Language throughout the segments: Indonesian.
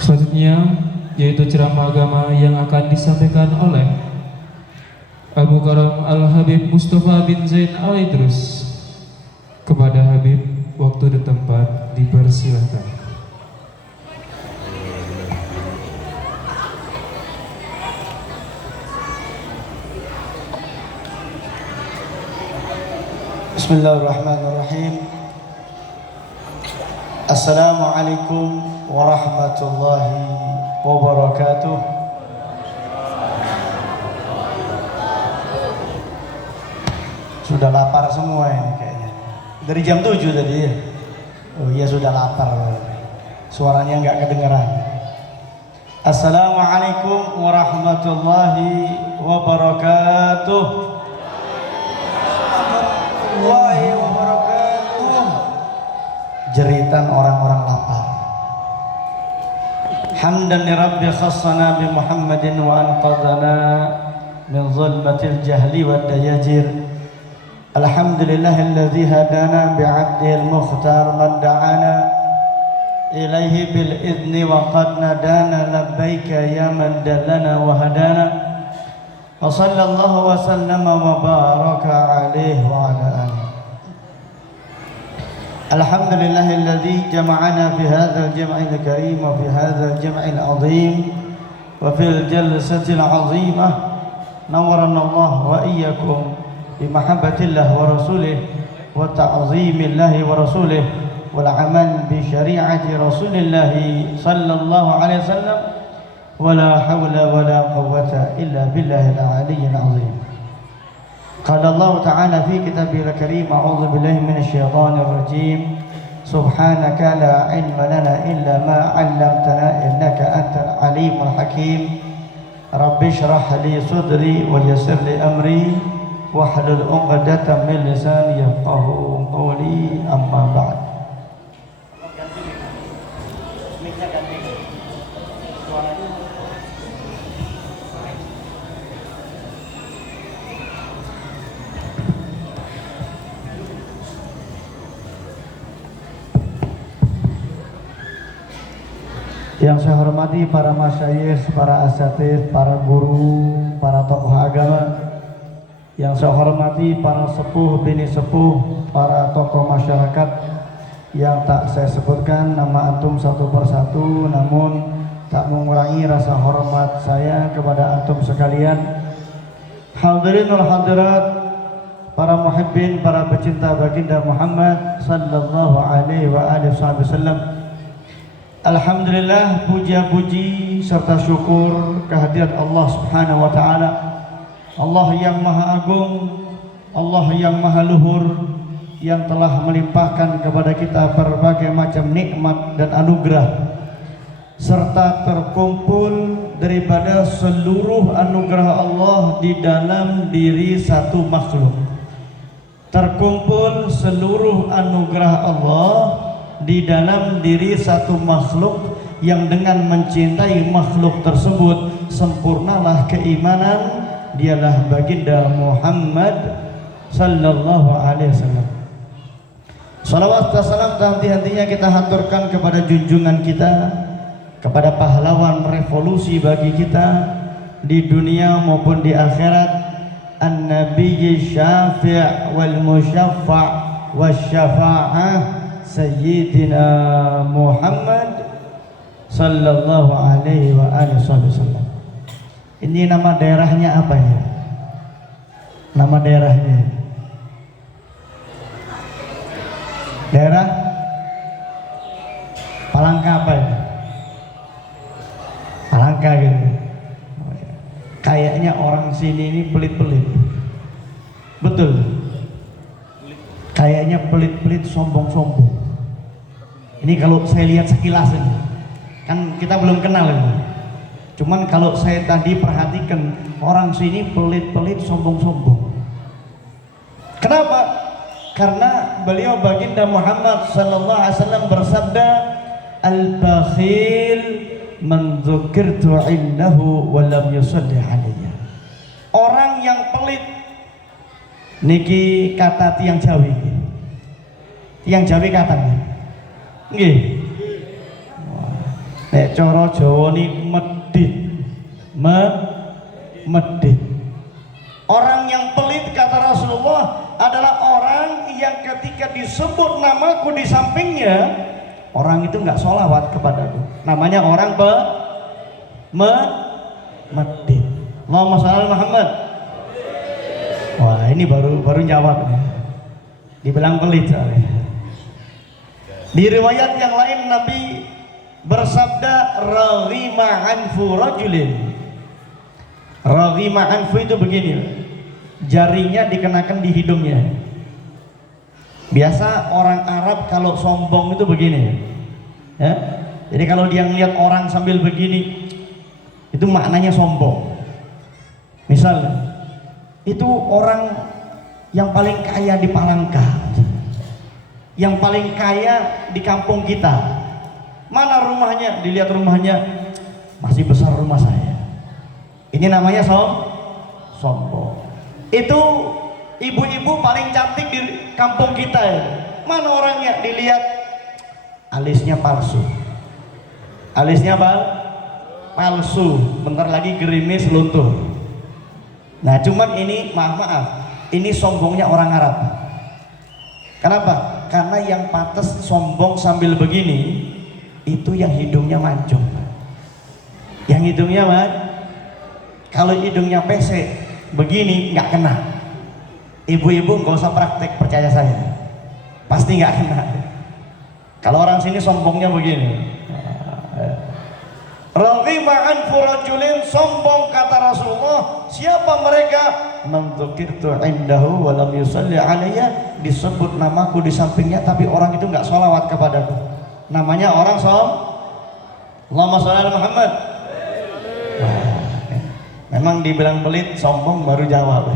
Selanjutnya yaitu ceramah agama yang akan disampaikan oleh Al-Mukarram Al-Habib Mustafa bin Zain Al-Idrus. Kepada Habib, waktu dan tempat dipersilakan. Bismillahirrahmanirrahim. Assalamualaikum warahmatullahi wabarakatuh. Sudah lapar semua ini kayaknya. Dari jam 7 tadi ya. Oh iya, sudah lapar. Suaranya nggak kedengeran. Assalamualaikum warahmatullahi wabarakatuh. Warahmatullahi wabarakatuh. Jeritan orang-orang lapar. Hamdan li Rabbi khassana bi Muhammadin wa anqadhana min zulmatil jahli wad dayajir. Alhamdulillahilladzi hadana bi 'abdihil mukhtar man da'ana ilaihi bil idni wa qad nadana labbaika ya man dallana wa hadana. Wa sallallahu wa sallama wa baraka alaihi wa ala alihi. Alhamdulillahilladzi jama'ana fi hadzal jam'il karim wa fi hadzal jam'il 'azim wa fil jalsatil 'azimah. Nawwarana Allah wa iyyakum bi mahabbatillah wa rasulih wa ta'zimillah wa rasulih wal 'amal bi syari'ati rasulillah sallallahu alaihi wasallam. Wala hawla wala quwwata illa billahil 'aliyyil 'azim. Qala Allah Ta'ala fi kitabihil karim, a'udzu billahi minasy syaithanir rajim. Subhanaka la 'ilma lana illa ma 'allamtana innaka antal 'alimul hakim. Rabbi shrah li sadri wa yassir li amri wahlul 'uqdatam min lisani yafqahu qawli, amma ba'd. Yang saya hormati para masyayikh, para asatidz, para guru, para tokoh agama. Yang saya hormati para sepuh, bini sepuh, para tokoh masyarakat yang tak saya sebutkan nama antum satu persatu, namun tak mengurangi rasa hormat saya kepada antum sekalian. Hadirin wal hadirat, para muhibbin, para pecinta baginda Muhammad sallallahu alaihi wa alihi wasallam. Alhamdulillah, puja-puji serta syukur kehadirat Allah Subhanahu wa taala. Allah yang Maha Agung, Allah yang Maha Luhur, yang telah melimpahkan kepada kita berbagai macam nikmat dan anugerah, serta terkumpul daripada seluruh anugerah Allah di dalam diri satu makhluk. Terkumpul seluruh anugerah Allah di dalam diri satu makhluk yang dengan mencintai makhluk tersebut sempurnalah keimanan, dialah baginda Muhammad sallallahu alaihi wasallam. Salawat dan salam henti-hentinya kita haturkan kepada junjungan kita, kepada pahlawan revolusi bagi kita di dunia maupun di akhirat, an-nabiy syafi' wal musyaffa' wasyafa'ah Sayyidina Muhammad sallallahu alaihi wa alihi wasallam. Ini nama daerahnya apa ya? Nama daerahnya daerah Palangka apa ya? Palangka gitu. Kayaknya orang sini ini pelit-pelit. Betul. Kayaknya pelit-pelit, sombong-sombong. Ini kalau saya lihat sekilas ini, kan kita belum kenal ini. Cuman kalau saya tadi perhatikan, orang sini pelit-pelit, sombong-sombong. Kenapa? Karena beliau baginda Muhammad sallallahu alaihi wasallam bersabda, al-bakhil man dzukirtu indahu wa lam yusalli alayya. Orang yang pelit niki kata tiang Jawi. Tiang Jawi katanya. Nggih. Nek cara Jawa ni medit. Medit. Orang yang pelit kata Rasulullah adalah orang yang ketika disebut namaku di sampingnya, orang itu nggak sholawat kepadaku. Namanya orang medit. Allahumma shalli ala Muhammad. Wah, ini baru jawab. Dibilang pelit soalnya. Di riwayat yang lain Nabi bersabda raghima anfu rajulin. Raghima anfu itu begini, jarinya dikenakan di hidungnya. Biasa orang Arab kalau sombong itu begini ya. Jadi kalau dia ngeliat orang sambil begini itu maknanya sombong. Misalnya itu orang yang paling kaya di Palangka, yang paling kaya di kampung kita. Mana rumahnya? Dilihat rumahnya, masih besar rumah saya. Ini namanya sombong. Itu ibu-ibu paling cantik di kampung kita ya. Mana orangnya? Dilihat alisnya palsu. Alisnya palsu. Bentar lagi gerimis luntur. Nah cuman ini maaf, ini sombongnya orang Arab. Kenapa? Karena yang pantas sombong sambil begini itu yang hidungnya mancung. Yang hidungnya kalau hidungnya pesek begini nggak kena. Ibu-ibu nggak usah praktek, percaya saya, pasti nggak kena. Kalau orang sini sombongnya begini. Raghima anfu rajulin, sombong kata Rasulullah. Siapa mereka? Man dzukirtu indahu wa lam yusalli alayya, disebut namaku di sampingnya tapi orang itu nggak sholawat kepadaku. Namanya orang Allahumma sholli ala Muhammad. Memang dibilang pelit, sombong baru jawab.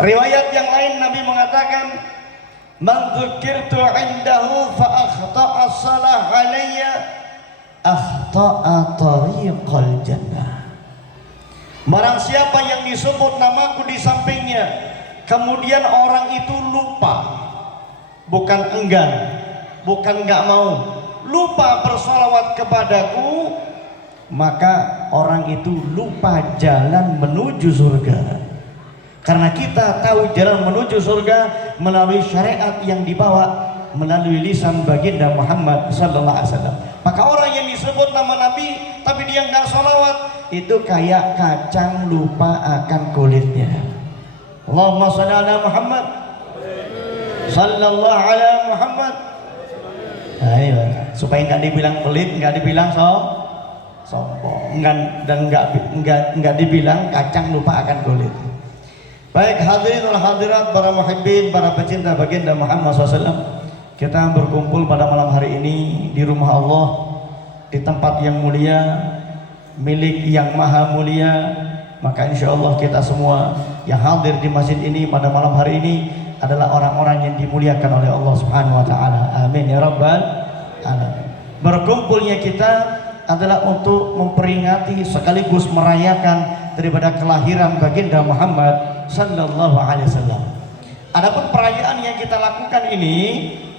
Riwayat yang lain Nabi mengatakan man dzukirtu indahu fa akhta'a shalah alayya akhta'a tariqal jannah. Barang siapa yang disebut namaku di sampingnya kemudian orang itu lupa, bukan enggan, bukan nggak mau, lupa bersolawat kepadaku, maka orang itu lupa jalan menuju surga. Karena kita tahu jalan menuju surga melalui syariat yang dibawa melalui lisan baginda Muhammad sallallahu alaihi wasallam. Maka orang yang disebut nama Nabi tapi dia nggak sholawat itu kayak kacang lupa akan kulitnya. Allahumma shalli ala Muhammad sallallahu ala Muhammad. Ayo, supaya nggak dibilang pelit, nggak dibilang sombong, dan nggak dibilang kacang lupa akan kulit. Baik hadirin wal hadirat, para muhibbin, para pecinta baginda Muhammad SAW, kita berkumpul pada malam hari ini di rumah Allah, di tempat yang mulia, milik yang maha mulia. Maka insya Allah kita semua yang hadir di masjid ini pada malam hari ini adalah orang-orang yang dimuliakan oleh Allah Subhanahu wa Ta'ala. Amin ya Rabbal alamin. Berkumpulnya kita adalah untuk memperingati sekaligus merayakan daripada kelahiran baginda Muhammad sallallahu alaihi wasallam. Adapun perayaan yang kita lakukan ini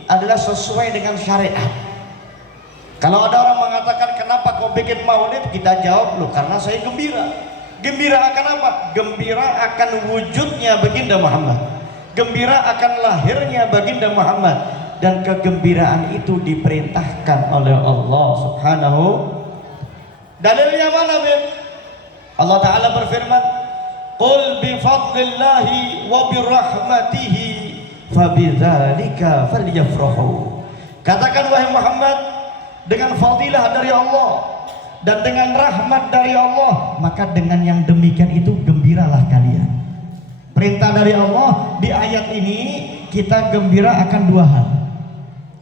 adalah sesuai dengan syariat. Kalau ada orang mengatakan kenapa kau bikin maulid, kita jawab loh karena saya gembira. Gembira akan apa? Gembira akan wujudnya baginda Muhammad, gembira akan lahirnya baginda Muhammad, dan kegembiraan itu diperintahkan oleh Allah Subhanahu. Dalilnya mana, Bin? Allah Ta'ala berfirman, qul bifadlillahi wa birahmatihi fabidzalika falyafrahu. Katakan wahai Muhammad, dengan fadilah dari Allah dan dengan rahmat dari Allah, maka dengan yang demikian itu gembiralah kalian. Perintah dari Allah di ayat ini, kita gembira akan dua hal.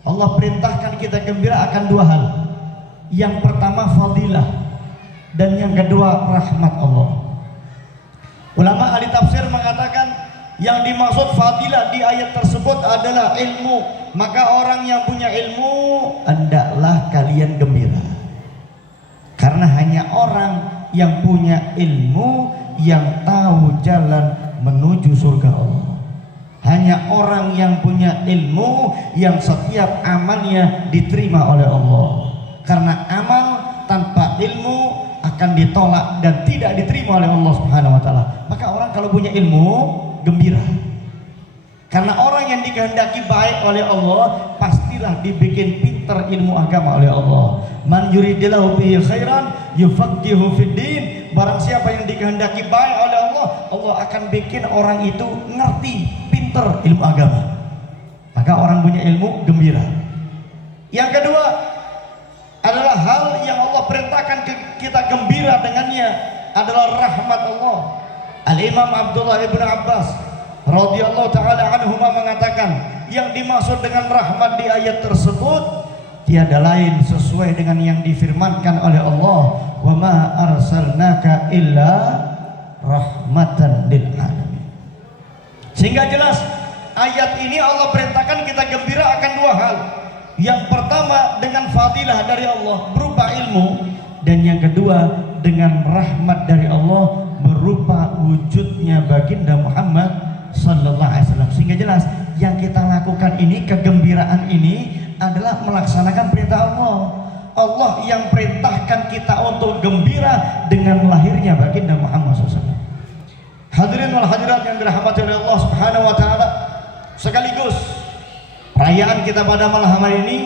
Allah perintahkan kita gembira akan dua hal. Yang pertama fadilah, dan yang kedua rahmat Allah. Ulama ahli tafsir mengatakan yang dimaksud fadilah di ayat tersebut adalah ilmu. Maka orang yang punya ilmu, hendaklah kalian gembira. Karena hanya orang yang punya ilmu yang tahu jalan menuju surga Allah. Hanya orang yang punya ilmu yang setiap amalnya diterima oleh Allah. Karena amal tanpa ilmu akan ditolak dan tidak diterima oleh Allah Subhanahu wa taala. Maka orang kalau punya ilmu gembira. Karena orang yang dikehendaki baik oleh Allah pastilah dibikin pintar ilmu agama oleh Allah. Man yuridillahu bihi khairan yufaqihu fid din. Barang siapa yang dikehendaki baik oleh Allah, Allah akan bikin orang itu ngerti, pintar ilmu agama. Maka orang punya ilmu gembira. Yang kedua adalah hal yang Allah perintahkan kita gembira dengannya adalah rahmat Allah. Al-Imam Abdullah ibn Abbas radhiyallahu taala anhuma mengatakan, yang dimaksud dengan rahmat di ayat tersebut tiada lain sesuai dengan yang difirmankan oleh Allah, wa ma arsalnaka illa rahmatan lil alamin. Sehingga jelas ayat ini Allah perintahkan kita gembira akan dua hal. Yang pertama dengan fadilah dari Allah berupa ilmu, dan yang kedua dengan rahmat dari Allah berupa wujudnya baginda Muhammad sallallahu alaihi wasallam. Sehingga jelas yang kita lakukan ini, kegembiraan ini adalah melaksanakan perintah Allah. Allah yang perintahkan kita untuk gembira dengan lahirnya baginda Muhammad SAW. Hadirin wal hadirat yang dirahmati oleh Allah Subhanahu wa taala, sekaligus perayaan kita pada malam hari ini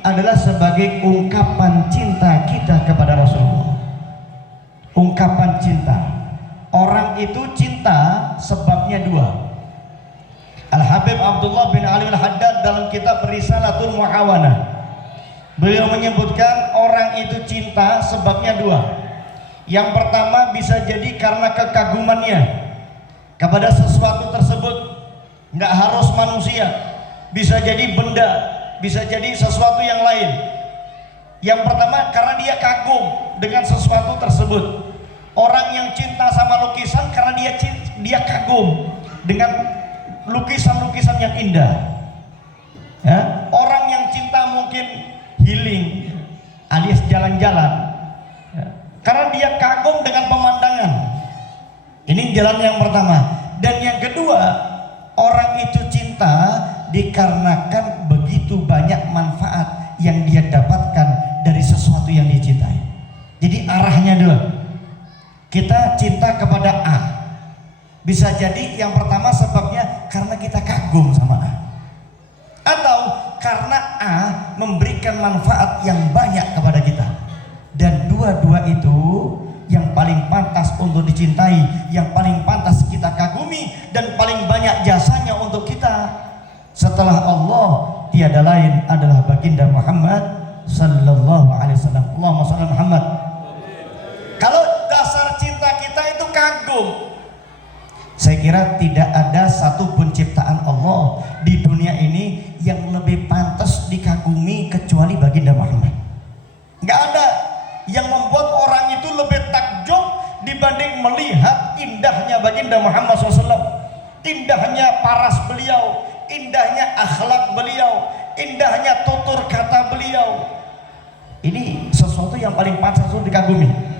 adalah sebagai ungkapan cinta kita kepada Rasulullah. Ungkapan cinta. Orang itu cinta sebabnya dua. Al-Habib Abdullah bin Ali Al-Haddad dalam kitab Risalatul Muawanah, beliau menyebutkan orang itu cinta sebabnya dua. Yang pertama bisa jadi karena kekagumannya kepada sesuatu tersebut, nggak harus manusia, bisa jadi benda, bisa jadi sesuatu yang lain. Yang pertama karena dia kagum dengan sesuatu tersebut. Orang yang cinta sama lukisan karena dia kagum dengan lukisan-lukisan yang indah. Ya, orang yang cinta mungkin healing alias jalan-jalan, ya, karena dia kagum dengan pemandangan. Ini jalan yang pertama. Dan yang kedua, orang itu cinta dikarenakan begitu banyak manfaat yang dia dapatkan dari sesuatu yang dicintai. Jadi arahnya dua. Kita cinta kepada A, bisa jadi yang pertama sebabnya karena kita kagum sama A, atau karena A memberikan manfaat yang banyak kepada kita. Dan dua-dua itu yang paling pantas untuk dicintai, yang paling pantas kita kagumi, dan paling banyak jasanya untuk kita setelah Allah tiada lain adalah baginda Muhammad sallallahu alaihi wasallam. Allahumma shalli Muhammad. Kalau dasar cinta kita itu kagum, saya kira tidak ada satu penciptaan Allah di dunia ini yang lebih pantas dikagumi kecuali baginda Muhammad. Nggak ada yang membuat orang itu lebih takjub dibanding melihat indahnya baginda Muhammad SAW, indahnya paras beliau, indahnya akhlak beliau, indahnya tutur kata beliau. Ini sesuatu yang paling pantas untuk dikagumi.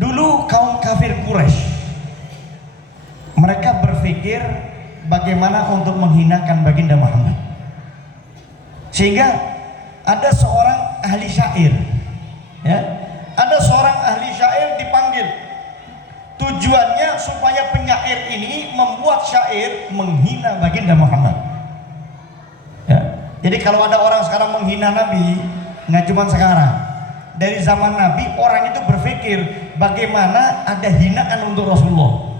Dulu kaum kafir Quraisy, mereka berpikir bagaimana untuk menghinakan baginda Muhammad. Sehingga ada seorang ahli syair, ya, ada seorang ahli syair dipanggil. Tujuannya supaya penyair ini membuat syair menghina baginda Muhammad. Ya. Jadi kalau ada orang sekarang menghina Nabi, nggak cuma sekarang. Dari zaman Nabi orang itu berpikir bagaimana ada hinaan untuk Rasulullah.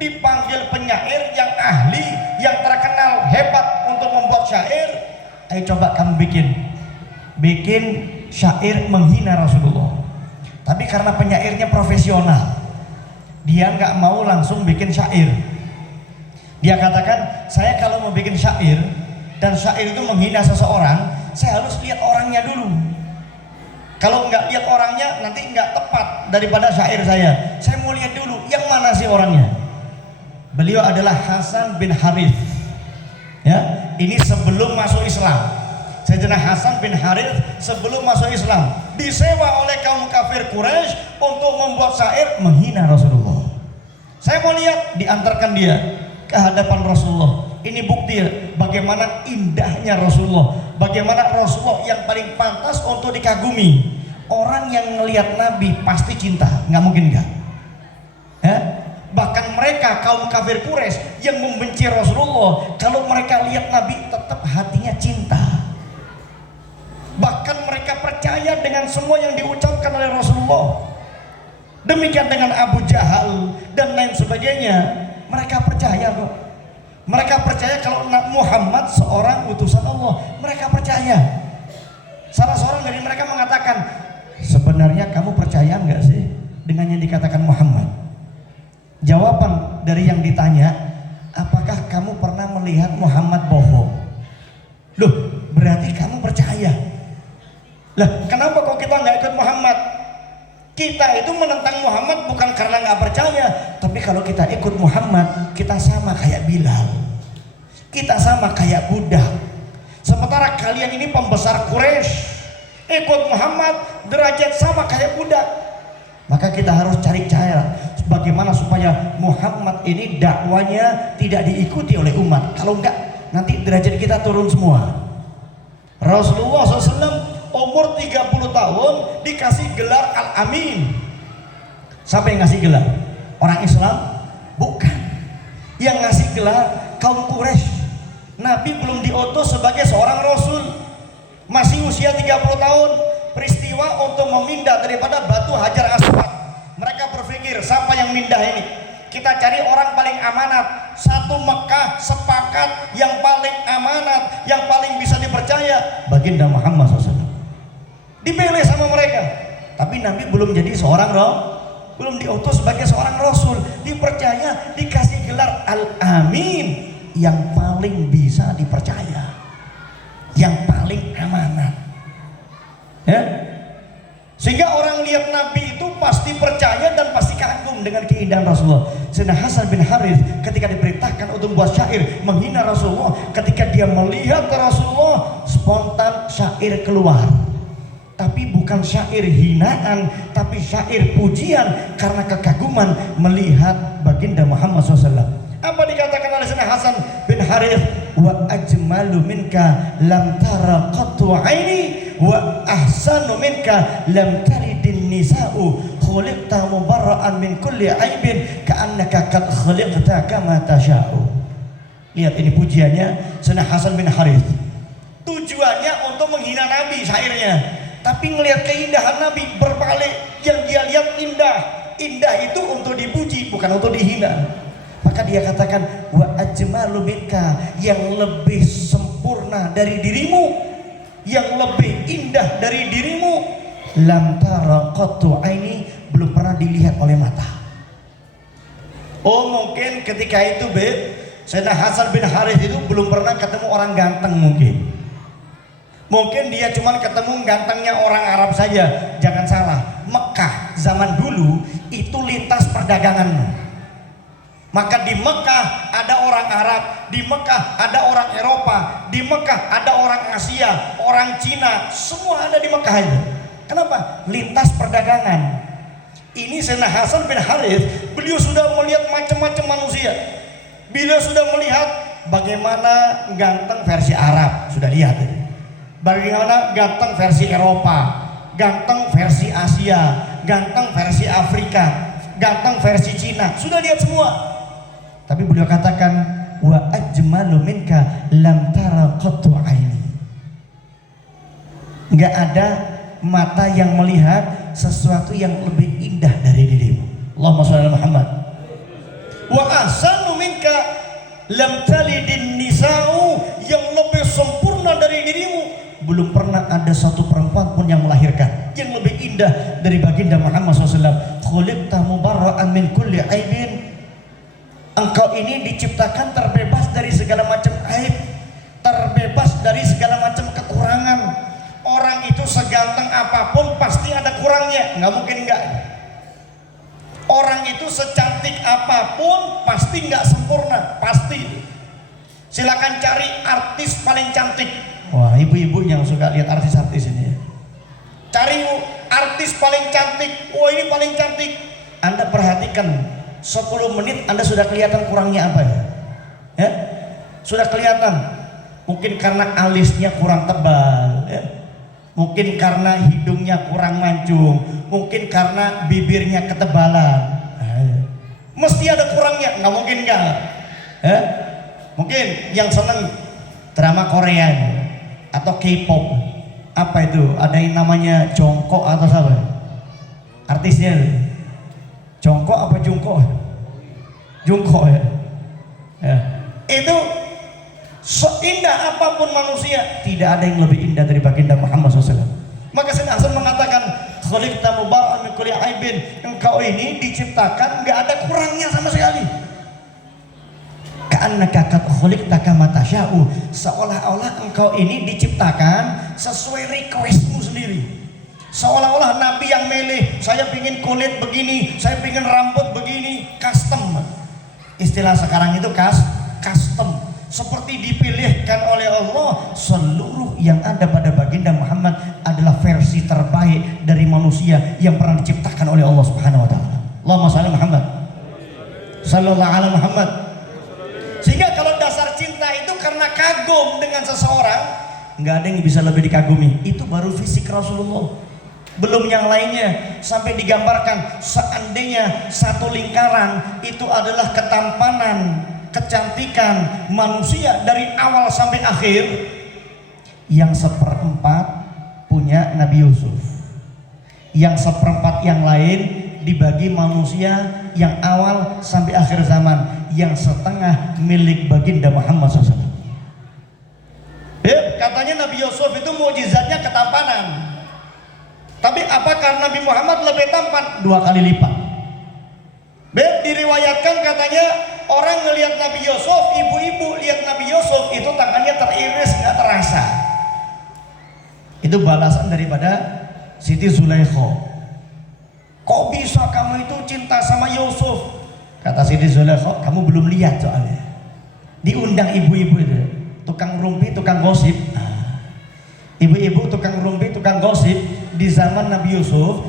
Dipanggil penyair yang ahli, yang terkenal hebat untuk membuat syair. Ayo coba kamu bikin syair menghina Rasulullah. Tapi karena penyairnya profesional, dia nggak mau langsung bikin syair. Dia katakan, saya kalau mau bikin syair dan syair itu menghina seseorang, saya harus lihat orangnya dulu. Kalau nggak lihat orangnya nanti nggak tepat daripada syair saya. Saya mau lihat dulu yang mana sih orangnya. Beliau adalah Hasan bin Harith. Ya, ini sebelum masuk Islam. Sayyidina Hasan bin Harith sebelum masuk Islam disewa oleh kaum kafir Quraisy untuk membuat syair menghina Rasulullah. Saya mau lihat, diantarkan dia ke hadapan Rasulullah. Ini bukti bagaimana indahnya Rasulullah, Bagaimana Rasulullah yang paling pantas untuk dikagumi. Orang yang ngelihat Nabi pasti cinta, nggak mungkin nggak. Ya? Bahkan mereka kaum kafir Quraisy yang membenci Rasulullah, kalau mereka lihat Nabi tetap hatinya cinta. Bahkan mereka percaya dengan semua yang diucapkan oleh Rasulullah. Demikian dengan Abu Jahal dan lain sebagainya. Mereka percaya kok. Mereka percaya kalau Muhammad seorang utusan Allah. Mereka percaya. Salah seorang dari mereka mengatakan, sebenarnya kamu percaya nggak sih dengan yang dikatakan Muhammad? Jawaban dari yang ditanya, apakah kamu pernah melihat Muhammad bohong? Loh, berarti kamu percaya. Lah, kenapa kok kita nggak ikut Muhammad? Kita itu menentang Muhammad bukan karena nggak percaya, tapi kalau kita ikut Muhammad, kita sama kayak Bilal, kita sama kayak budak. Sementara kalian ini pembesar Quraisy, ikut Muhammad derajat sama kayak budak. Maka kita harus cari cara bagaimana supaya Muhammad ini dakwanya tidak diikuti oleh umat. Kalau enggak, nanti derajat kita turun semua. Rasulullah SAW umur 30 tahun dikasih gelar Al-Amin. Siapa yang ngasih gelar? Orang Islam? Bukan. Yang ngasih gelar kaum Quraisy. Nabi belum diutus sebagai seorang Rasul, masih usia 30 tahun. Peristiwa untuk memindah daripada batu Hajar Aswad, mereka berpikir siapa yang mindah ini? Kita cari orang paling amanat. Satu Mekah sepakat yang paling amanat, yang paling bisa dipercaya, baginda Muhammad SAW. Dipilih sama mereka. Tapi Nabi belum jadi seorang belum diutus sebagai seorang Rasul, dipercaya, dikasih gelar Al-Amin, yang paling bisa dipercaya, yang paling amanat. Ya? Sehingga orang lihat Nabi itu pasti percaya dan pasti kagum dengan keindahan Rasulullah. Sayyidina Hasan bin Harith ketika diperintahkan untuk membuat syair menghina Rasulullah, ketika dia melihat Rasulullah, spontan syair keluar. Tapi bukan syair hinaan, tapi syair pujian karena kekaguman melihat baginda Muhammad SAW. Apa dikatakan oleh Sayyidina Hasan bin Harith? Wa ajmalu minka lam tara qattu aini wa ahsanu minka lam talidin nisa'u khuliqta mubarra'an min kulli aibin ka'annaka qad khuliqta kama tasha'u. Lihat ini pujiannya Sayyidina Hasan bin Harith. Tujuannya untuk menghina Nabi syairnya, tapi ngelihat keindahan Nabi berbalik. Yang dia lihat indah. Indah itu untuk dipuji, bukan untuk dihina. Maka dia katakan wa ajmalu minka, yang lebih sempurna dari dirimu, yang lebih indah dari dirimu, lam tara qattu aini, belum pernah dilihat oleh mata. Oh, mungkin ketika itu Sayyidina Hasan bin Harith itu belum pernah ketemu orang ganteng mungkin. Mungkin dia cuma ketemu gantengnya orang Arab saja. Jangan salah, Mekah zaman dulu itu lintas perdagangan. Maka di Mekah ada orang Arab, di Mekah ada orang Eropa, di Mekah ada orang Asia, orang Cina, semua ada di Mekah itu. Kenapa? Lintas perdagangan. Ini Sayyidina Hasan bin Harith, beliau sudah melihat macam-macam manusia. Beliau sudah melihat bagaimana ganteng versi Arab, sudah lihat ini. Bagaimana ganteng versi Eropa, ganteng versi Asia, ganteng versi Afrika, ganteng versi Cina, sudah lihat semua. Tapi beliau katakan wa ajmalu minka lam tara qattu aini. Enggak ada mata yang melihat sesuatu yang lebih indah dari dirimu. Allahumma shalli ala Muhammad. Wa ahsanu minka lam talidin nisa'u, yang lebih sempurna dari dirimu belum pernah ada satu perempuan pun yang melahirkan yang lebih indah dari baginda Muhammad SAW. Khuliqta mubarra'an min kulli aibin, engkau ini diciptakan terbebas dari segala macam aib, terbebas dari segala macam kekurangan. Orang itu seganteng apapun pasti ada kurangnya, nggak mungkin nggak. Orang itu secantik apapun pasti nggak sempurna, pasti. Silakan cari artis paling cantik. Wah, ibu-ibu yang suka lihat artis-artis ini ya. Cari artis paling cantik, wah ini paling cantik. Anda perhatikan 10 menit Anda sudah kelihatan kurangnya apa ya? Ya? Sudah kelihatan. mungkin karena alisnya kurang tebal, ya. Mungkin karena hidungnya kurang mancung, mungkin karena bibirnya ketebalan. Mesti ada kurangnya, nggak mungkin nggak? Mungkin yang seneng drama Korea atau K-pop, apa itu? Ada yang namanya Jongkok atau apa? Artisnya Jongkok apa Jungkook? Jungkook ya. Itu seindah apapun manusia, tidak ada yang lebih indah dari baginda Muhammad SAW. Maka Sayyidina Hasan mengatakan, khuliqta mubara'an min kulli aibin, engkau ini diciptakan nggak ada kurangnya sama sekali. Ka'annaka qad khuliqta kama tasya'u, seolah-olah engkau ini diciptakan sesuai requestmu sendiri. Seolah-olah Nabi yang milih, saya pingin kulit begini, saya pingin rambut begini, custom. Istilah sekarang itu custom. Seperti dipilihkan oleh Allah, seluruh yang ada pada baginda Muhammad adalah versi terbaik dari manusia yang pernah diciptakan oleh Allah Subhanahu wa taala. Allahumma shalli Muhammad sallallahu alaihi Muhammad. Sehingga kalau dasar cinta itu karena kagum dengan seseorang, nggak ada yang bisa lebih dikagumi. Itu baru fisik Rasulullah, belum yang lainnya. Sampai digambarkan seandainya satu lingkaran itu adalah ketampanan, kecantikan manusia dari awal sampai akhir, yang seperempat punya Nabi Yusuf, yang seperempat yang lain dibagi manusia yang awal sampai akhir zaman, yang setengah milik baginda Muhammad SAW. Katanya Nabi Yusuf itu mukjizatnya ketampanan, tapi apakah Nabi Muhammad lebih tampan? 2 kali lipat. Diriwayatkan katanya orang ngelihat Nabi Yusuf, ibu-ibu lihat Nabi Yusuf itu tangannya teriris nggak terasa. Itu balasan daripada Siti Zulaikha. Kok bisa kamu itu cinta sama Yusuf? Kata Siti Zulaikha, kamu belum lihat soalnya. Diundang ibu-ibu itu, tukang rumpi, tukang gosip. Ibu-ibu tukang rumpi, tukang gosip di zaman Nabi Yusuf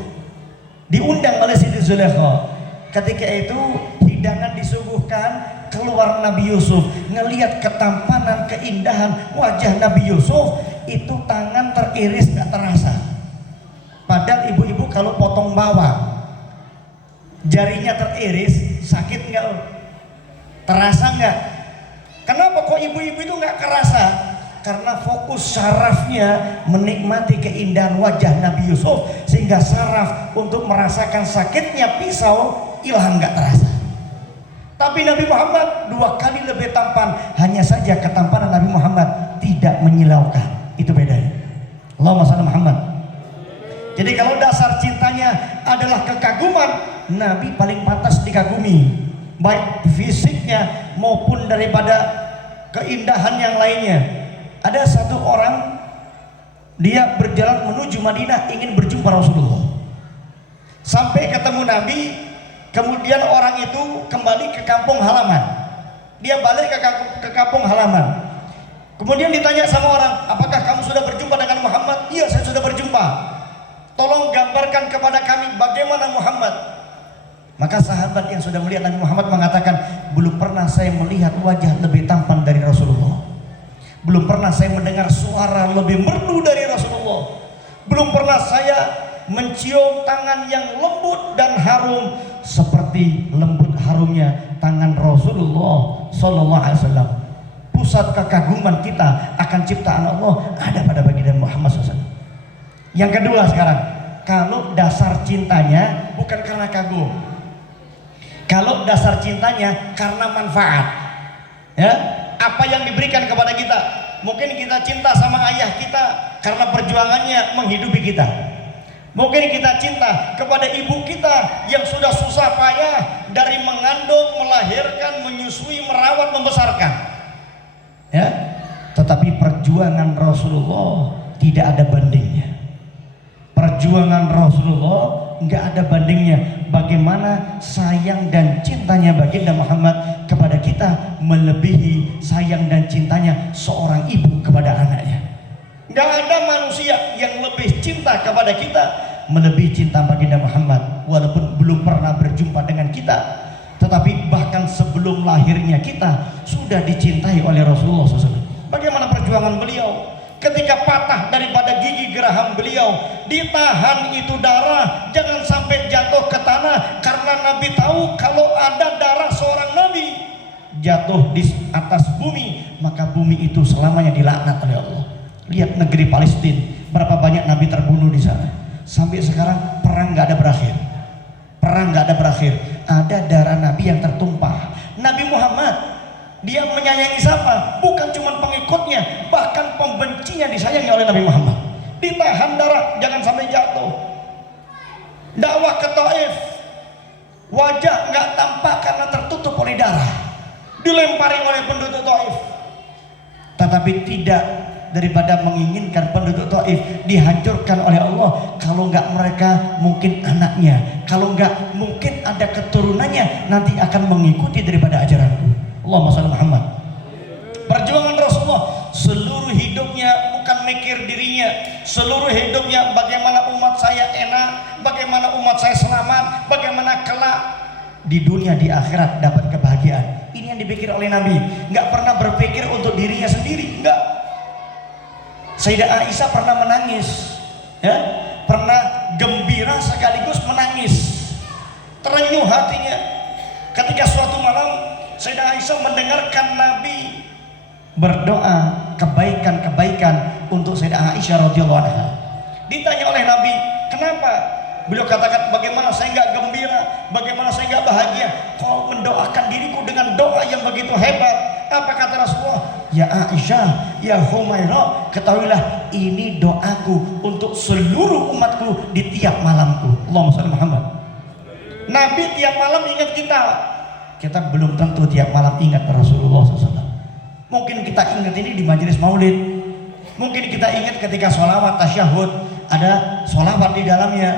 diundang oleh Siti Zulaikha. Ketika itu hidangan disuguhkan, keluar Nabi Yusuf, ngelihat ketampanan, keindahan wajah Nabi Yusuf, itu tangan teriris nggak terasa. Padahal ibu-ibu kalau potong bawang, jarinya teriris, sakit nggak? Terasa nggak? Kenapa kok ibu-ibu itu nggak kerasa? Karena fokus sarafnya menikmati keindahan wajah Nabi Yusuf, sehingga saraf untuk merasakan sakitnya pisau hilang nggak terasa. Tapi Nabi Muhammad 2 kali lebih tampan, hanya saja ketampanan Nabi Muhammad tidak menyilaukan. Itu bedanya. Allahumma shalli Muhammad. Jadi kalau dasar cintanya adalah kekaguman, Nabi paling pantas dikagumi, baik fisiknya maupun daripada keindahan yang lainnya. Ada satu orang, dia berjalan menuju Madinah ingin berjumpa Rasulullah. Sampai ketemu Nabi, kemudian orang itu kembali ke kampung halaman. Dia balik ke kampung halaman. Kemudian ditanya sama orang, apakah kamu sudah berjumpa dengan Muhammad? Iya, saya sudah berjumpa. Tolong gambarkan kepada kami bagaimana Muhammad. Maka sahabat yang sudah melihat Nabi Muhammad mengatakan, belum pernah saya melihat wajah lebih tampan dari Rasulullah. Belum pernah saya mendengar suara lebih merdu dari Rasulullah. Belum pernah saya mencium tangan yang lembut dan harum seperti lembut harumnya tangan Rasulullah Sallallahu Alaihi Wasallam. Pusat kekaguman kita akan ciptaan Allah ada pada baginda Muhammad SAW. Yang kedua sekarang, kalau dasar cintanya bukan karena kagum, kalau dasar cintanya karena manfaat, ya, apa yang diberikan kepada kita. Mungkin kita cinta sama ayah kita karena perjuangannya menghidupi kita. Mungkin kita cinta kepada ibu kita yang sudah susah payah dari mengandung, melahirkan, menyusui, merawat, membesarkan. Ya, tetapi perjuangan Rasulullah tidak ada bandingnya. Perjuangan Rasulullah nggak ada bandingnya. Bagaimana sayang dan cintanya baginda Muhammad kepada kita melebihi sayang dan cintanya seorang ibu kepada anaknya. Nggak ada manusia yang lebih cinta kepada kita melebihi cinta baginda Muhammad, walaupun belum pernah berjumpa dengan kita, tetapi bahkan sebelum lahirnya kita sudah dicintai oleh Rasulullah SAW. Bagaimana perjuangan beliau ketika patah daripada gigi geraham beliau, ditahan itu darah jangan sampai jatuh ke tanah, karena Nabi tahu kalau ada darah seorang Nabi jatuh di atas bumi, maka bumi itu selamanya dilaknat oleh Allah. Lihat negeri Palestina, berapa banyak Nabi terbunuh di sana. Sampai sekarang perang nggak ada berakhir. Perang nggak ada berakhir. Ada darah Nabi yang tertumpah. Nabi Muhammad, dia menyayangi siapa? Bukan cuma pengikutnya, bahkan pembencinya disayangi oleh Nabi Muhammad. Ditahan darah jangan sampai jatuh. Dakwah ke Taif, wajah nggak tampak karena tertutup oleh darah, dilempari oleh penduduk Taif. Tetapi tidak, daripada menginginkan penduduk Taif dihancurkan oleh Allah, kalau nggak mereka mungkin anaknya, kalau nggak mungkin ada keturunannya nanti akan mengikuti daripada ajaranku. Allahumma shalli Muhammad. Perjuangan Rasulullah seluruh hidupnya bukan mikir dirinya, seluruh hidupnya bagaimana umat saya enak, bagaimana umat saya selamat, bagaimana kelak di dunia di akhirat dapat kebahagiaan. Ini yang dipikir oleh Nabi, nggak pernah berpikir untuk dirinya sendiri, nggak. Sayyidah Aisyah pernah menangis, ya, pernah gembira sekaligus menangis, terenyuh hatinya ketika suatu malam Sayyidah Aisyah mendengarkan Nabi berdoa kebaikan-kebaikan untuk Sayyidah Aisyah radhiyallahu anha. Ditanya oleh Nabi, kenapa? Beliau katakan, bagaimana saya nggak gembira, bagaimana saya nggak bahagia? Kau mendoakan diriku dengan doa yang begitu hebat. Apa kata Rasulullah? Ya Aisyah, ya Humairah, ketahuilah ini doaku untuk seluruh umatku di tiap malamku. Allahumma shalli Muhammad. Nabi tiap malam ingat kita. Kita belum tentu tiap malam ingat Rasulullah SAW. Mungkin kita ingat ini di majelis maulid, mungkin kita ingat ketika sholawat tasyahud ada sholawat di dalamnya,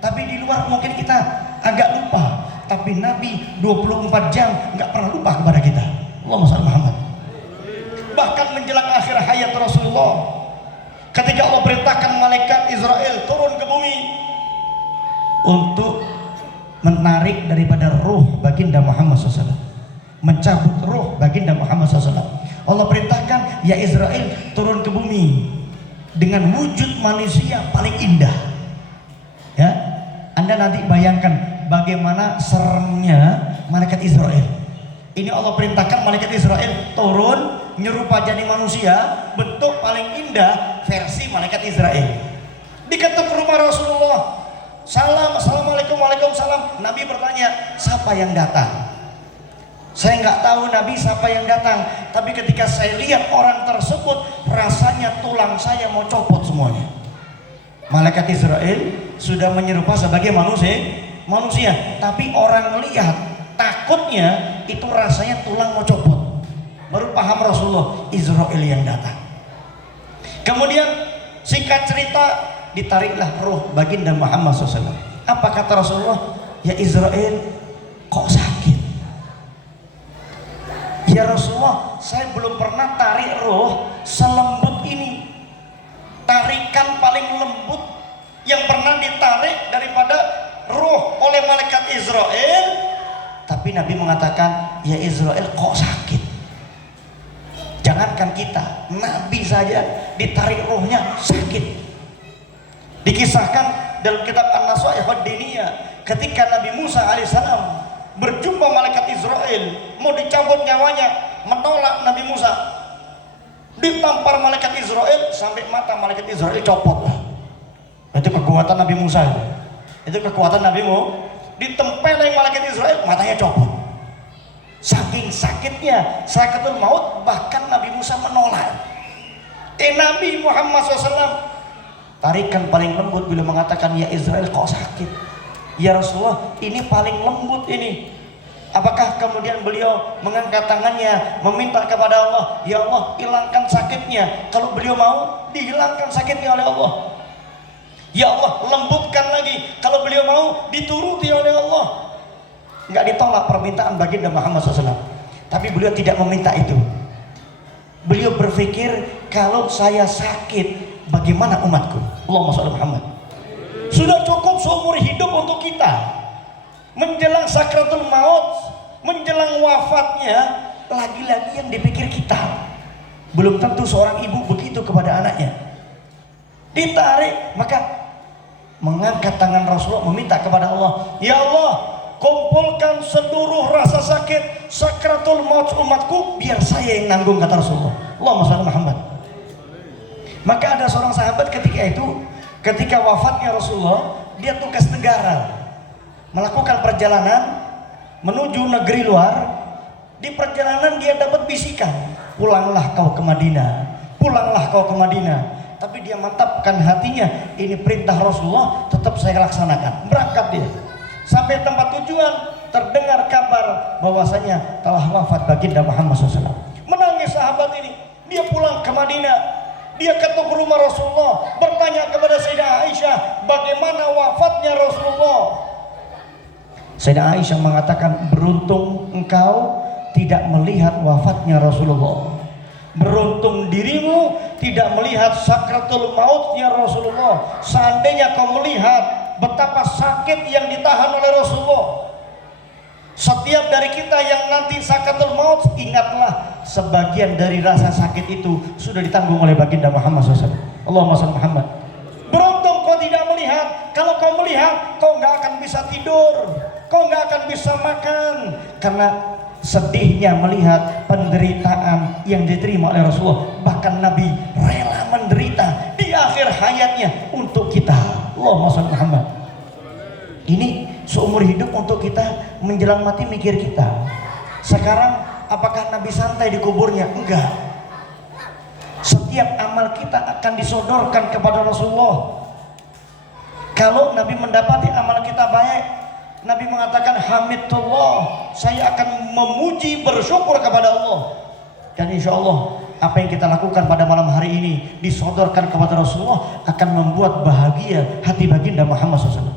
tapi di luar mungkin kita agak lupa. Tapi Nabi 24 jam nggak pernah lupa kepada kita. Allahumma shalli Muhammad. Bahkan menjelang akhir hayat Rasulullah, ketika Allah perintahkan malaikat Israel turun ke bumi untuk menarik daripada ruh baginda Muhammad SAW, mencabut ruh baginda Muhammad SAW, Allah perintahkan, ya Israel turun ke bumi dengan wujud manusia paling indah. Ya, Anda nanti bayangkan bagaimana seremnya malaikat Israel. Ini Allah perintahkan malaikat Israel turun nyerupa jadi manusia, bentuk paling indah versi malaikat Israel. Diketuk rumah Rasulullah, salam, assalamualaikum, waalaikumsalam. Nabi bertanya, siapa yang datang? Saya nggak tahu Nabi siapa yang datang, tapi ketika saya lihat orang tersebut, rasanya tulang saya mau copot semuanya. Malaikat Israel sudah menyerupa sebagai manusia, tapi orang lihat takutnya itu rasanya tulang mau copot. Baru paham Rasulullah, Israel yang datang. Kemudian singkat cerita, ditariklah roh baginda Muhammad SAW. Apa kata Rasulullah? Ya Israel, kok sakit? Ya Rasulullah, saya belum pernah tarik roh selembut ini. Tarikan paling lembut yang pernah ditarik daripada roh oleh malaikat Israel. Tapi Nabi mengatakan, ya Israel kok sakit? Jangankan kita, Nabi saja ditarik rohnya sakit. Dikisahkan dalam kitab An-Nasaih Ad-Diniyah, ketika Nabi Musa alaihissalam berjumpa malaikat Israel, mau dicabut nyawanya, menolak Nabi Musa, ditampar malaikat Israel sampai mata malaikat Israel copot. Itu kekuatan Nabi Musa, itu kekuatan Nabi Musa. Ditempeleng malaikat Israel, matanya copot. Saking sakitnya sakaratul maut, bahkan Nabi Musa menolak. Nabi Muhammad SAW tarikan paling lembut bila mengatakan, ya Israel kok sakit? Ya Rasulullah, ini paling lembut ini. Apakah kemudian beliau mengangkat tangannya meminta kepada Allah, ya Allah hilangkan sakitnya? Kalau beliau mau, dihilangkan sakitnya oleh Allah. Ya Allah lembutkan lagi. Kalau beliau mau, dituruti oleh Allah. Nggak ditolak permintaan baginda Muhammad SAW. Tapi beliau tidak meminta itu. Beliau berpikir, kalau saya sakit, bagaimana umatku? Allahumma shalli Muhammad. Sudah cukup seumur hidup untuk kita. Menjelang sakratul maut, menjelang wafatnya, lagi-lagi yang dipikir kita. Belum tentu seorang ibu begitu kepada anaknya. Ditarik, maka mengangkat tangan Rasulullah meminta kepada Allah, ya Allah, kumpulkan seluruh rasa sakit sakratul maut umatku, biar saya yang nanggung, kata Rasulullah. Allahumma shalli Muhammad. Maka ada seorang sahabat ketika wafatnya Rasulullah, dia tugas negara, melakukan perjalanan menuju negeri luar. Di perjalanan dia dapat bisikan, pulanglah kau ke Madinah, pulanglah kau ke Madinah. Tapi dia mantapkan hatinya, ini perintah Rasulullah, tetap saya laksanakan. Berangkat dia, sampai tempat tujuan, terdengar kabar bahwasanya telah wafat baginda Muhammad SAW. Menangis sahabat ini, dia pulang ke Madinah, dia ketuk rumah Rasulullah, bertanya kepada Sayyidah Aisyah, bagaimana wafatnya Rasulullah. Sayyidah Aisyah mengatakan, beruntung engkau tidak melihat wafatnya Rasulullah. Beruntung dirimu tidak melihat sakratul mautnya Rasulullah. Seandainya kau melihat betapa sakit yang ditahan oleh Rasulullah. Setiap dari kita yang nanti sakratul maut, ingatlah sebagian dari rasa sakit itu sudah ditanggung oleh baginda Muhammad SAW. Allahumma shalli Muhammad. Beruntung kau tidak melihat. Kalau kau melihat, kau nggak akan bisa tidur, kau nggak akan bisa makan, karena sedihnya melihat penderitaan yang diterima oleh Rasulullah. Bahkan Nabi rela menderita di akhir hayatnya untuk kita. Allahumma shalli Muhammad. Ini seumur hidup untuk kita menjelang mati mikir kita. Sekarang apakah Nabi santai di kuburnya? Enggak. Setiap amal kita akan disodorkan kepada Rasulullah. Kalau Nabi mendapati amal kita baik, Nabi mengatakan hamidullah, saya akan memuji bersyukur kepada Allah. Dan insya Allah apa yang kita lakukan pada malam hari ini disodorkan kepada Rasulullah akan membuat bahagia hati baginda Muhammad SAW,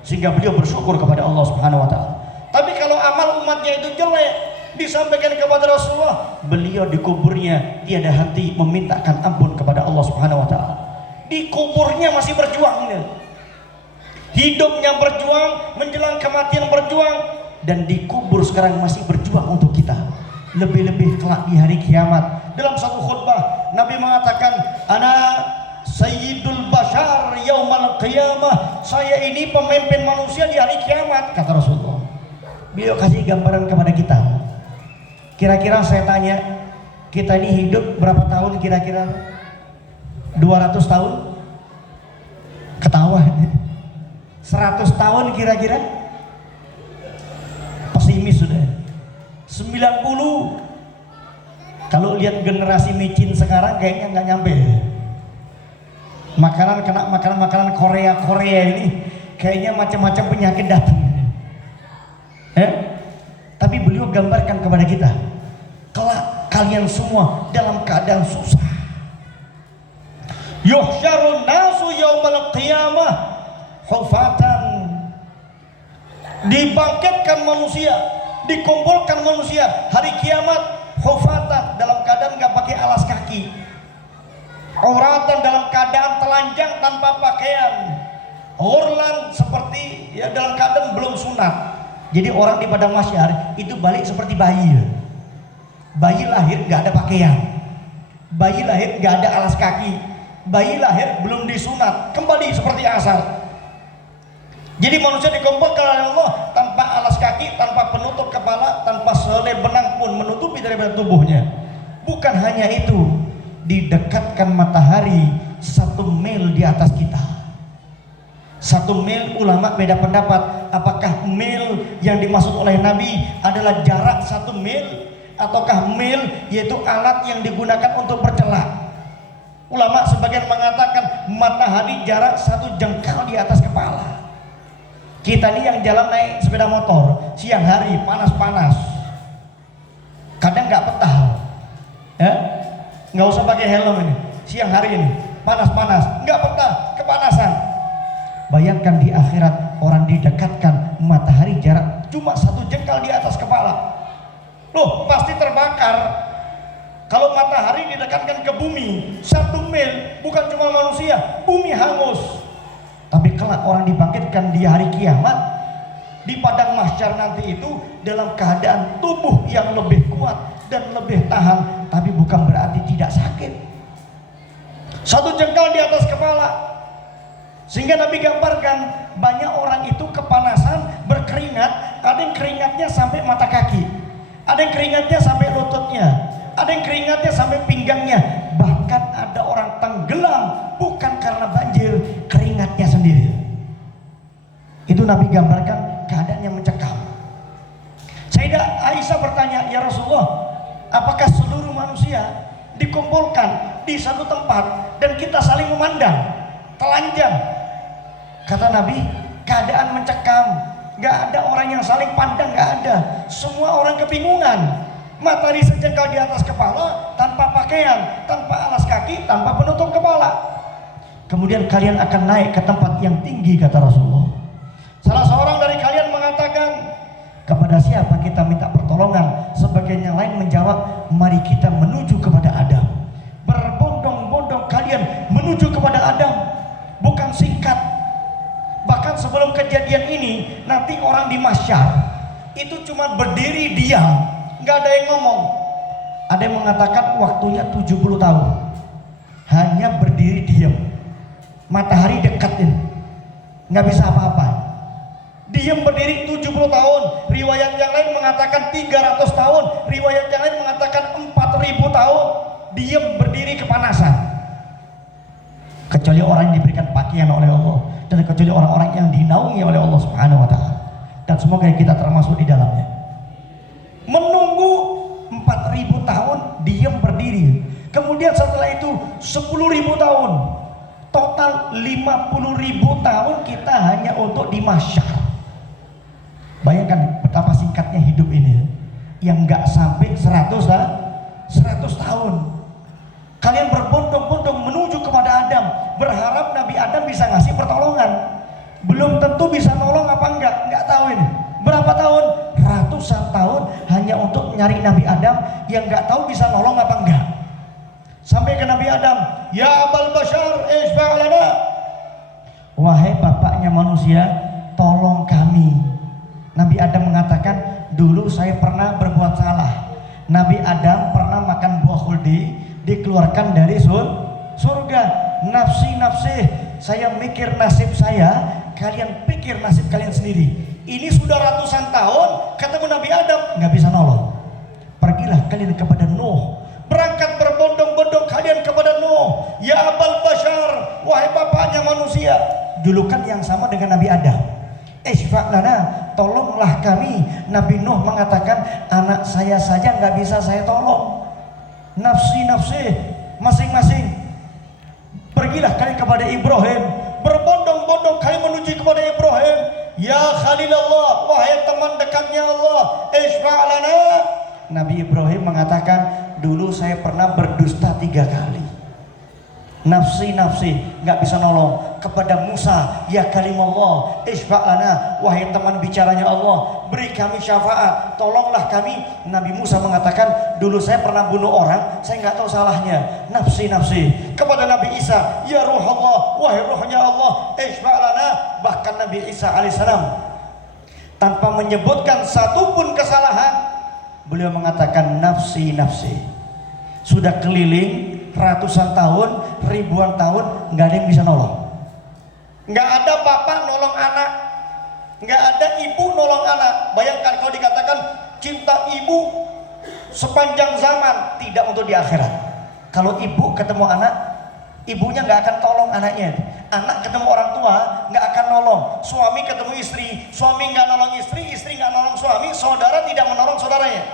sehingga beliau bersyukur kepada Allah Subhanahu wa Ta'ala. Tapi kalau amal umatnya itu jelek, disampaikan kepada Rasulullah, beliau di kuburnya tiada henti memintakan ampun kepada Allah Subhanahu wa Ta'ala. Di kuburnya masih berjuang, hidupnya berjuang, menjelang kematian berjuang, dan di kubur sekarang masih berjuang untuk kita. Lebih-lebih kelak di hari kiamat. Dalam satu khutbah Nabi mengatakan, ana sayyidul bashar yaumal qiyamah, saya ini pemimpin manusia di hari kiamat, kata Rasulullah. Beliau kasih gambaran kepada kita. Kira-kira saya tanya, kita ini hidup berapa tahun kira-kira? 200 tahun? Ketawa. 100 tahun kira-kira? Pesimis sudah. 90. Kalau lihat generasi micin sekarang kayaknya nggak nyampe. Makanan Korea ini kayaknya macam-macam penyakit datang. Tapi beliau gambarkan kepada kita, kelak kalian semua dalam keadaan susah. Yuhsyarun nasu yaumal qiyamah hufatan, dibangkitkan manusia, dikumpulkan manusia hari kiamat hufatan, dalam keadaan nggak pakai alas kaki, auratan, dalam keadaan telanjang tanpa pakaian, hurlan, seperti dalam keadaan belum sunat. Jadi orang di padang mahsyar itu balik seperti bayi. Bayi lahir nggak ada pakaian, bayi lahir nggak ada alas kaki, bayi lahir belum disunat, kembali seperti asal. Jadi manusia dikumpulkan oleh Allah tanpa alas kaki, tanpa penutup kepala, tanpa sehelai benang pun menutupi daripada tubuhnya. Bukan hanya itu, didekatkan matahari 1 mil di atas kita. 1 mil, ulama beda pendapat, apakah mil yang dimaksud oleh Nabi adalah jarak 1 mil, ataukah mil yaitu alat yang digunakan untuk bercela. Ulama sebagian mengatakan matahari jarak 1 jengkal di atas kepala. Kita ini yang jalan naik sepeda motor siang hari panas-panas, kadang nggak petah, nggak usah pakai helm ini, siang hari ini panas-panas, nggak petah, kepanasan. Bayangkan di akhirat orang didekatkan matahari jarak cuma 1 jengkal di atas kepala. Loh, pasti terbakar. Kalau matahari didekatkan ke bumi 1 mil, bukan cuma manusia, bumi hangus. Tapi kelak orang dibangkitkan di hari kiamat, di padang mahsyar nanti itu dalam keadaan tubuh yang lebih kuat dan lebih tahan tapi bukan berarti tidak sakit. Satu jengkal di atas kepala. Sehingga Nabi gambarkan banyak orang itu kepanasan, berkeringat, ada yang keringatnya sampai mata kaki, ada yang keringatnya sampai lututnya, ada yang keringatnya sampai pinggangnya, bahkan ada orang tenggelam bukan karena banjir, keringatnya sendiri. Itu Nabi gambarkan keadaannya mencekam. Sayyidah Aisyah bertanya, ya Rasulullah, apakah seluruh manusia dikumpulkan di satu tempat dan kita saling memandang, telanjang? Kata Nabi, keadaan mencekam, gak ada orang yang saling pandang, gak ada. Semua orang kebingungan. Matahari sejengkal di atas kepala, tanpa pakaian, tanpa alas kaki, tanpa penutup kepala. Kemudian kalian akan naik ke tempat yang tinggi, kata Rasulullah. Salah seorang dari kalian mengatakan, kepada siapa kita minta pertolongan? Sebagian yang lain menjawab, mari kita menuju kepada Adam. Berbondong-bondong kalian menuju kepada Adam. Bukan singkat. Bahkan sebelum kejadian ini, nanti orang di mahsyar itu cuma berdiri diam, nggak ada yang ngomong. Ada yang mengatakan waktunya 70 tahun, hanya berdiri diam. Matahari dekatin, nggak bisa apa-apa. Diam berdiri 70 tahun. Riwayat yang lain mengatakan 300 tahun, riwayat yang lain mengatakan 4000 tahun. Diam berdiri kepanasan. Kecuali orang yang diberikan pakaian oleh Allah, dan kecuali orang-orang yang dinaungi oleh Allah Subhanahu wa taala. Dan semoga kita termasuk di dalamnya. Menunggu 4000 tahun diam berdiri. Kemudian setelah itu 10.000 tahun. Total 50.000 tahun kita hanya untuk di mahsyar. Bayangkan betapa singkatnya hidup ini. Yang enggak sampai 100 tahun. Kalian berbondong-bondong menuju kepada Adam, berharap Nabi Adam bisa ngasih pertolongan. Belum tentu bisa nolong apa enggak tahu ini. Berapa tahun? Ratusan tahun hanya untuk nyari Nabi Adam yang enggak tahu bisa nolong apa enggak. Sampai ke Nabi Adam, ya Abal Bashar, isfa' lana. Wahai bapaknya manusia, tolong kami. Nabi Adam mengatakan, dulu saya pernah berbuat salah. Nabi Adam pernah makan buah khuldi, dikeluarkan dari surga. Nafsi, saya mikir nasib saya, kalian pikir nasib kalian sendiri. Ini sudah ratusan tahun ketemu Nabi Adam, nggak bisa nolong. Pergilah kalian kepada Nuh, berangkat berbondong-bondong kalian kepada Nuh. Ya Abal Bashar, wahai bapaknya manusia, julukan yang sama dengan Nabi Adam. Isfa' lana, tolonglah kami. Nabi Nuh mengatakan, anak saya saja nggak bisa saya tolong. Nafsi, masing-masing. Pergilah kalian kepada Ibrahim, berbondong-bondong kalian menuju kepada Ibrahim. Ya Khalilullah, wahai teman dekatnya Allah, isfa' lana. Nabi Ibrahim mengatakan, dulu saya pernah berdusta 3 kali. Nafsi, nggak bisa nolong. Kepada Musa, ya kalimullah, isfa' lana, wahai teman bicaranya Allah, beri kami syafaat, tolonglah kami. Nabi Musa mengatakan, dulu saya pernah bunuh orang, saya nggak tahu salahnya. Nafsi. Kepada Nabi Isa, ya ruh Allah, wahai ruhnya Allah, isfa' lana. Bahkan Nabi Isa alaihissalam tanpa menyebutkan satupun kesalahan, beliau mengatakan nafsi. Sudah keliling ratusan tahun, ribuan tahun, nggak ada yang bisa nolong. Nggak ada bapak nolong anak, nggak ada ibu nolong anak. Bayangkan kalau dikatakan cinta ibu sepanjang zaman, tidak untuk di akhirat. Kalau ibu ketemu anak, ibunya nggak akan tolong anaknya. Anak ketemu orang tua nggak akan nolong. Suami ketemu istri, suami nggak nolong istri, istri nggak nolong suami, saudara tidak menolong saudaranya.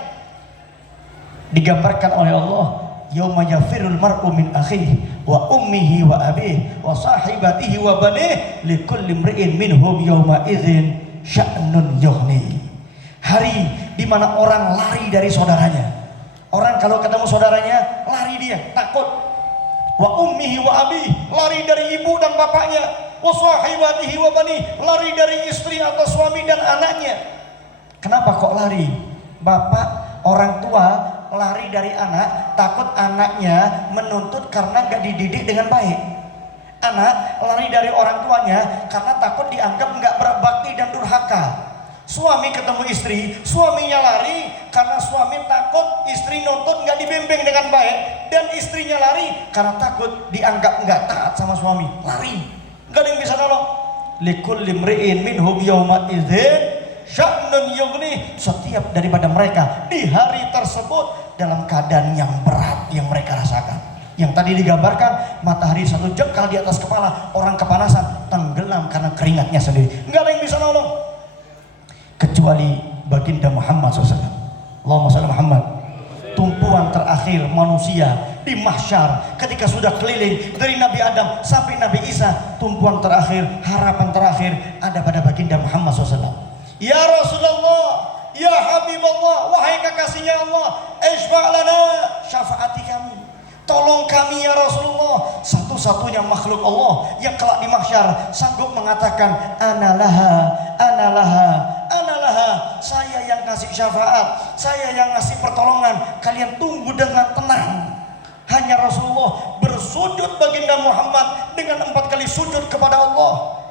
Digambarkan oleh Allah, yauma yafirul mar'u min akhihi wa ummihi wa abihi wa sahibatihi wa banihi likulli imri'in minhum yauma idzin sya'nun yughni. Hari di mana orang lari dari saudaranya. Orang kalau ketemu saudaranya lari dia, takut. Wa ummihi wa abihi, lari dari ibu dan bapaknya. Wa sahibatihi wa banihi, lari dari istri atau suami dan anaknya. Kenapa kok lari? Bapak, orang tua lari dari anak, takut anaknya menuntut karena gak dididik dengan baik. Anak lari dari orang tuanya karena takut dianggap gak berbakti dan durhaka. Suami ketemu istri, suaminya lari karena suami takut istri nuntut nggak dibimbing dengan baik, dan istrinya lari karena takut dianggap nggak taat sama suami, lari, nggak ada yang bisa nolong. Likulli imri'in minhum yawma idzin sya'nun yughni. Setiap daripada mereka di hari tersebut dalam keadaan yang berat yang mereka rasakan. Yang tadi digambarkan, matahari satu jengkal di atas kepala, orang kepanasan, tenggelam karena keringatnya sendiri, nggak ada yang bisa nolong kecuali baginda Muhammad SAW. Allahumma shalli Muhammad. Tumpuan terakhir manusia di mahsyar ketika sudah keliling dari Nabi Adam sampai Nabi Isa, tumpuan terakhir, harapan terakhir ada pada baginda Muhammad SAW. Ya Rasulullah, ya Habibullah, wahai kekasihnya Allah, isfa' lana, syafaati kami, tolong kami ya Rasulullah. Satu-satunya makhluk Allah yang kelak di mahsyar sanggup mengatakan analaha, analaha, analaha, saya yang kasih syafaat, saya yang ngasih pertolongan, kalian tunggu dengan tenang. Hanya Rasulullah bersujud baginda Muhammad dengan 4 kali sujud kepada Allah,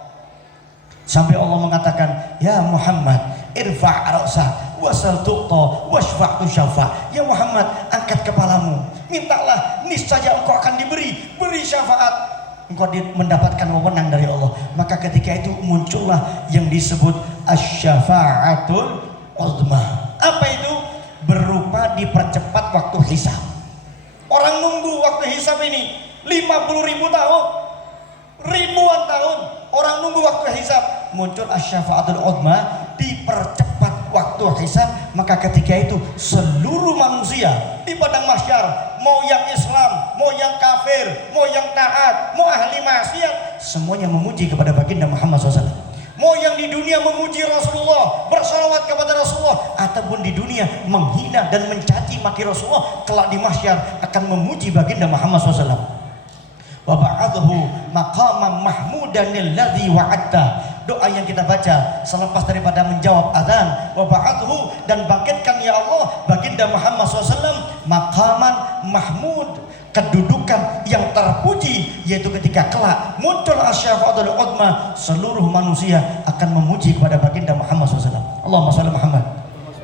sampai Allah mengatakan, ya Muhammad irfa' ra'sa wasal tuqta washfa' tusyafa. Ya Muhammad, angkat kepalamu, mintalah, niscaya engkau akan beri syafaat, engkau mendapatkan wewenang dari Allah. Maka ketika itu muncullah yang disebut asy-syafa'atul uzma. Apa itu? Berupa dipercepat waktu hisab. Orang nunggu waktu hisab ini 50.000 tahun, ribuan tahun orang nunggu waktu hisab. Muncul asy-syafa'atul uzma, dipercepat waktu hisab. Maka ketika itu seluruh manusia di padang mahsyar, mau yang Islam, mau yang kafir, mau yang taat, mau ahli maksiat, semuanya memuji kepada baginda Muhammad SAW. Mau yang di dunia memuji Rasulullah, bersalawat kepada Rasulullah, ataupun di dunia menghina dan mencaci maki Rasulullah, kelak di mahsyar akan memuji baginda Muhammad SAW. Wa ba'athu maqaman mahmudan alladzi wa'adta. Doa yang kita baca selepas daripada menjawab azan, wa ba'athu, dan bangkitkan ya Allah baginda Muhammad SAW maqaman mahmud, kedudukan yang terpuji, yaitu ketika kelak muncul asy-syafa'atul uzma, seluruh manusia akan memuji kepada baginda Muhammad SAW. Allahumma shalli Muhammad.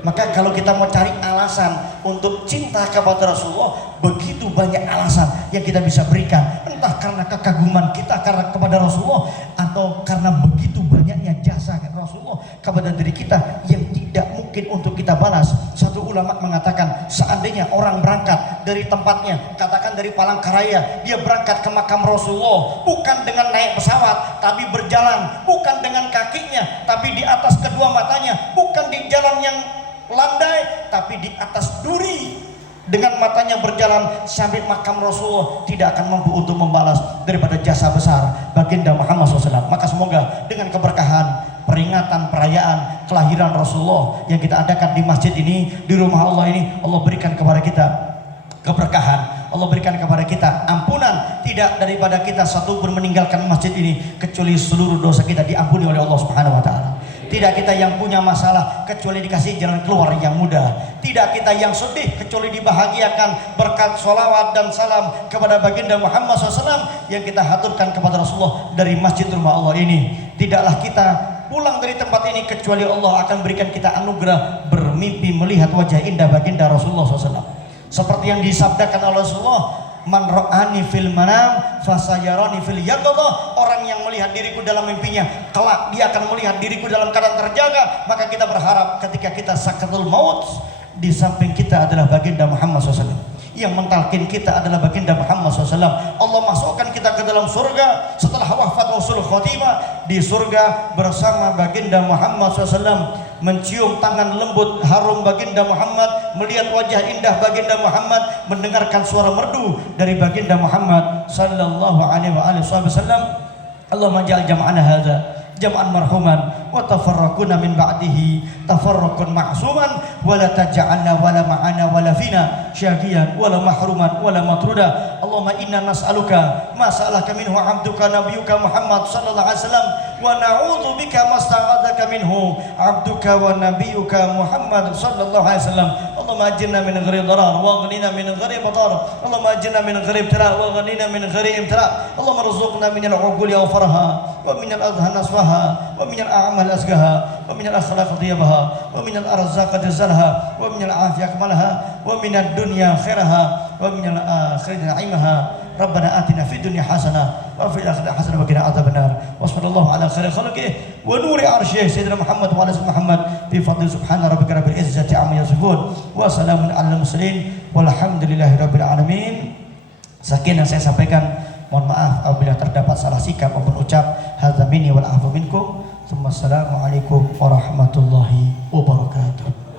Maka kalau kita mau cari alasan untuk cinta kepada Rasulullah, begitu banyak alasan yang kita bisa berikan, entah karena kekaguman kita karena kepada Rasulullah, atau karena begitu banyaknya jasa Rasulullah kepada diri kita yang tidak mungkin untuk kita balas. Satu ulama mengatakan, seandainya orang berangkat dari tempatnya, katakan dari Palangkaraya, dia berangkat ke makam Rasulullah bukan dengan naik pesawat tapi berjalan, bukan dengan kakinya tapi di atas kedua matanya, bukan di jalan yang landai tapi di atas duri, dengan matanya berjalan sampai makam Rasulullah, tidak akan mampu untuk membalas daripada jasa besar baginda Muhammad SAW. Maka semoga dengan keberkahan peringatan perayaan kelahiran Rasulullah yang kita adakan di masjid ini, di rumah Allah ini, Allah berikan kepada kita keberkahan, Allah berikan kepada kita ampunan. Tidak daripada kita satu pun meninggalkan masjid ini kecuali seluruh dosa kita diampuni oleh Allah Subhanahu wa taala. Tidak kita yang punya masalah kecuali dikasih jalan keluar yang mudah. Tidak kita yang sedih kecuali dibahagiakan berkat sholawat dan salam kepada baginda Muhammad SAW yang kita haturkan kepada Rasulullah dari masjid rumah Allah ini. Tidaklah kita pulang dari tempat ini kecuali Allah akan berikan kita anugerah bermimpi melihat wajah indah baginda Rasulullah SAW. Seperti yang disabdakan oleh Rasulullah, man ra'ani fil manam fasayarani fil yaqظah. Orang yang melihat diriku dalam mimpinya, kelak dia akan melihat diriku dalam keadaan terjaga. Maka kita berharap ketika kita sakratul maut, di samping kita adalah baginda Muhammad SAW, yang mentalkin kita adalah baginda Muhammad SAW. Allah masukkan kita ke dalam surga setelah wafat Rasul Khotimah, di surga bersama baginda Muhammad SAW, mencium tangan lembut harum baginda Muhammad, melihat wajah indah baginda Muhammad, mendengarkan suara merdu dari baginda Muhammad sallallahu alaihi wasallam. Allahumma ja'al jam'ana hadza jam'an marhuman wa tafarraquna min ba'dihi tafarraqan ma'suman wa la taj'alna wa la ma'ana wa la fina syaqiyan wa la mahruman wa la matruda. Allahumma inna nas'aluka ma sa'alaka minhu 'abduka nabiyyuka Muhammad sallallahu alaihi wasallam wa na'udzu bika masta'adzaka minhu 'abduka wa nabiyyuka Muhammad sallallahu alaihi wasallam. Allahumma ajirna min ghairi darar wa aghnina min ghairi batar. Allahumma ajirna min ghairi ibtila wa aghnina min ghairi imtila. Allahumma rzuqna min al-'uquli awfaraha wa min al-adhan asfaha wa min al-a'mal الأعمال أزكاها ومن الأخلاق طيبها ومن الأرزاق جزلها ومن العافية أكملها ومن الدنيا خيرها ومن الآخرة نعيمها ربنا آتنا في الدنيا حسنة وفي الآخرة حسنة وقنا عذاب النار وصلى الله على خير خلقه ونور عرشه سيدنا محمد وعلى سيدنا محمد بفضل سبحان ربك رب العزة عما يصفون وسلام على المرسلين والحمد لله رب العالمين. Sekian yang saya sampaikan, mohon maaf apabila terdapat salah sikap maupun ucap. Hadza minni wal afu minkum. Assalamualaikum warahmatullahi wabarakatuh.